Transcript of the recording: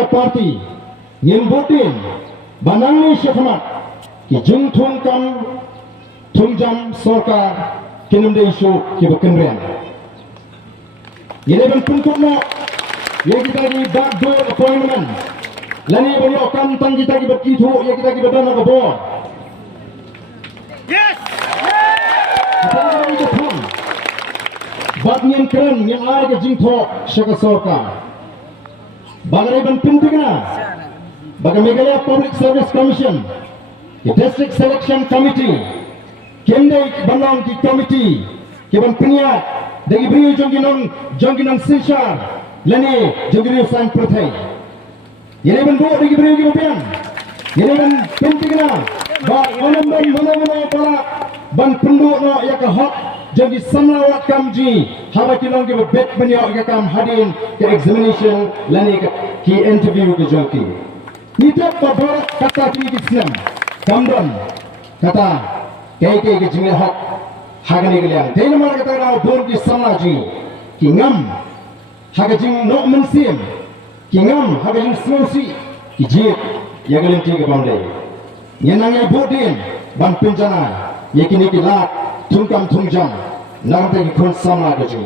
ke parti nyembutin banangni syafamat ki Jingthung kam Thungjam Sorkar kinamde Shuh ki Kynriang. Ini ben puntukna ye kita di backdoor appointment lani bani akan tang kita ki berkitu ye kita ki badana ke board. Yes. Apa lagi ke Thung bag nyen keren yang ai ke Jingthung syaka Sorkar bagai ben pentingna bagai Meghalaya Public Service Commission the District Selection Committee kendai banang ki committee ki ban peniat dagi beri jongginong sinshar lani jongginong san prothai yene ban bo dagi beri ki bopian yene ban pentingna ba onam mana para ban penduk no yak hak jadi samlawat kamji haba kilong ki bet banyak ka kam hadin ke examination lani ki interview ki jongki nitap babarak kata ki Islam kamdon kata ke jingle hak hagani geliang dena mar kata rao bon ki samaji ki ngam hagajing no mensim ki ngam hagajing smosi ki jit yagalin ti ke bamde nyenang ya bodin ban penjana yakini ki lat Thungkam Thungjam nang te ki kon sama gaji